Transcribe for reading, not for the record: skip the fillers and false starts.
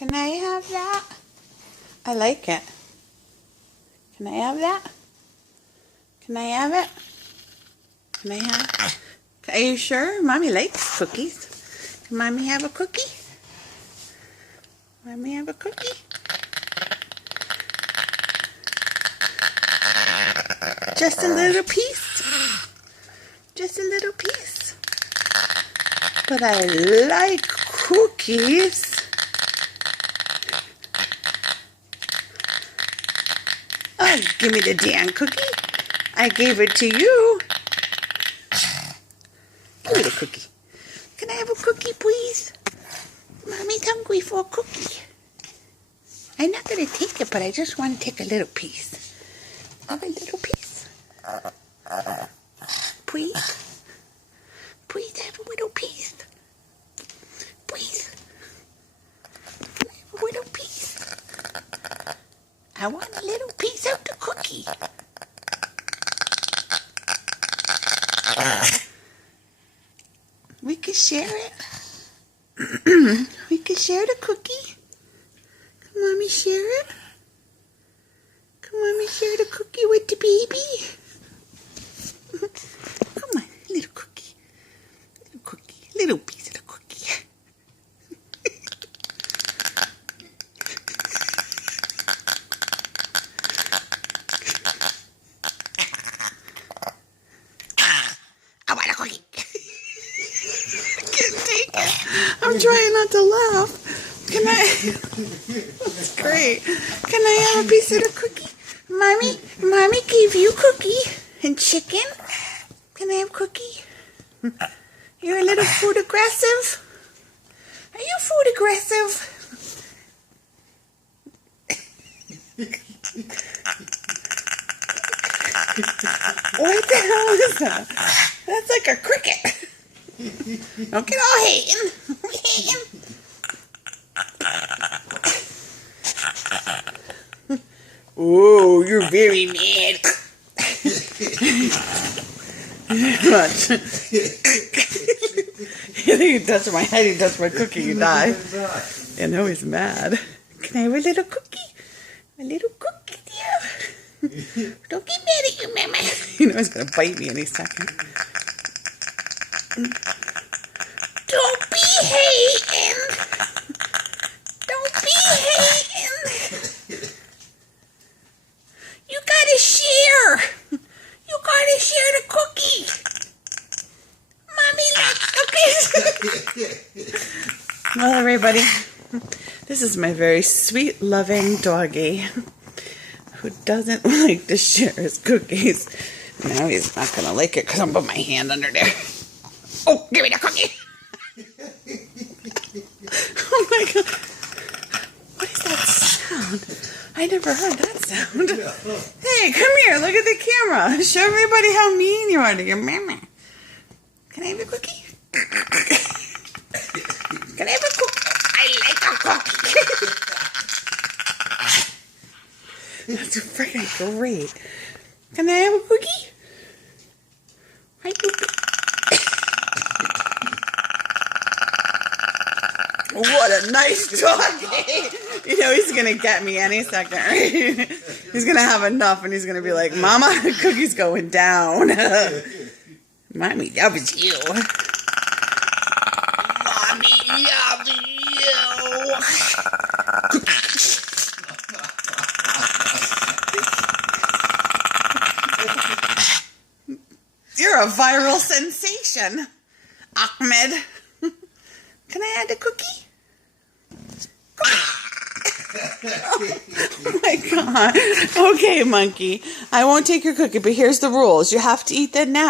Can I have that? I like it. Can I have that? Can I have it? Can I have? Are you sure? Mommy likes cookies. Can Mommy have a cookie? Mommy have a cookie? Just a little piece. Just a little piece. But I like cookies. Oh, give me the damn cookie. I gave it to you. Give me the cookie. Can I have a cookie, please? Mommy's hungry for a cookie. I'm not going to take it, but I just want to take a little piece. Have a little piece. Please. Please have a little piece. Please. Can I have a little piece? I want a little piece of the cookie. We can share it. We can share the cookie. Can Mommy share it? Can Mommy share the cookie with the baby? Come on, little cookie. Little cookie. Little piece of the cookie. I want a cookie. I can't take it. I'm trying not to laugh. Can I? That's great. Can I have a piece of the cookie? Mommy gave you cookie and chicken. Can I have cookie? You're a little food aggressive. Are you food aggressive? What the hell is that? That's like a cricket. Don't get all hating. Oh, you're very mad. Much. You touch my head, you touch my cookie, you die. I know he's mad. Can I have a little cookie? A little cookie, dear. Don't get mad at you, Mama. You know he's going to bite me any second. Don't be hating. Don't be hating. You gotta share. You gotta share the cookie. Mommy likes cookies. Well, everybody, this is my very sweet, loving doggy who doesn't like to share his cookies. Now he's not gonna like it because I'm putting my hand under there. Oh, give me the cookie. Oh my God. What is that sound? I never heard that sound. Hey, come here. Look at the camera. Show everybody how mean you are to your mama. Can I have a cookie? Can I have a cookie? I like a cookie. That's freaking great. Can I have a cookie? Hi, cookie. What a nice doggy. You know he's going to get me any second, right? He's going to have enough and he's going to be like, Mama, the cookie's going down. Mommy loves you. Mommy loves you. You're a viral sensation, Ahmed. Can I add a cookie? Oh my God. Okay, monkey. I won't take your cookie, but here's the rules. You have to eat that now.